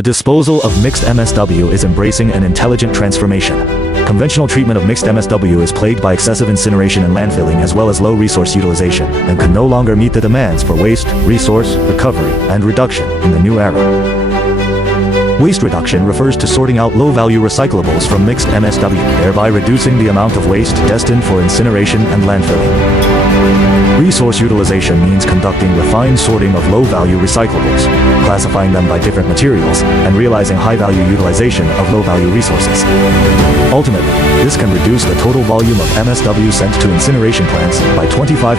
The disposal of mixed MSW is embracing an intelligent transformation. Conventional treatment of mixed MSW is plagued by excessive incineration and landfilling as well as low resource utilization, and can no longer meet the demands for waste, resource, recovery, and reduction in the new era. Waste reduction refers to sorting out low-value recyclables from mixed MSW, thereby reducing the amount of waste destined for incineration and landfilling. Resource utilization means conducting refined sorting of low-value recyclables, classifying them by different materials, and realizing high-value utilization of low-value resources. Ultimately, this can reduce the total volume of MSW sent to incineration plants by 25%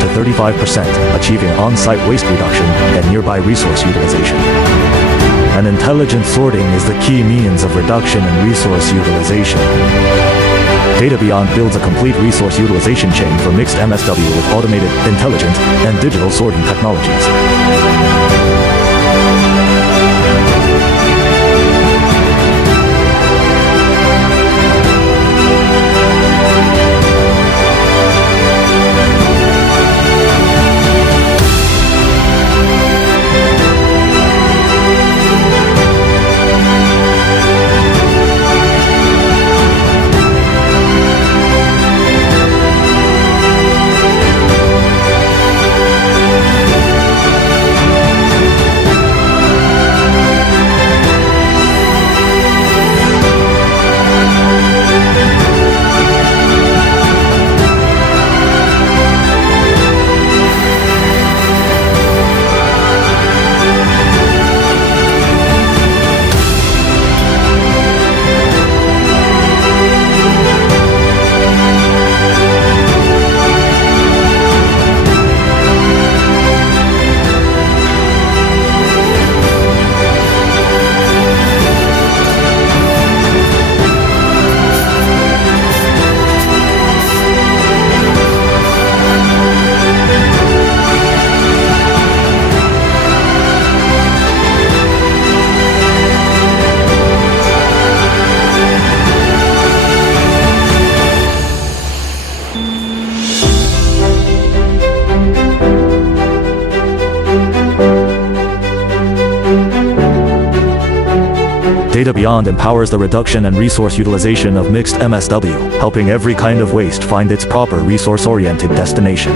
to 35%, achieving on-site waste reduction and nearby resource utilization. And intelligent sorting is the key means of reduction in resource utilization. DataBeyond builds a complete resource utilization chain for mixed MSW with automated, intelligent, and digital sorting technologies. DataBeyond empowers the reduction and resource utilization of mixed MSW, helping every kind of waste find its proper resource-oriented destination.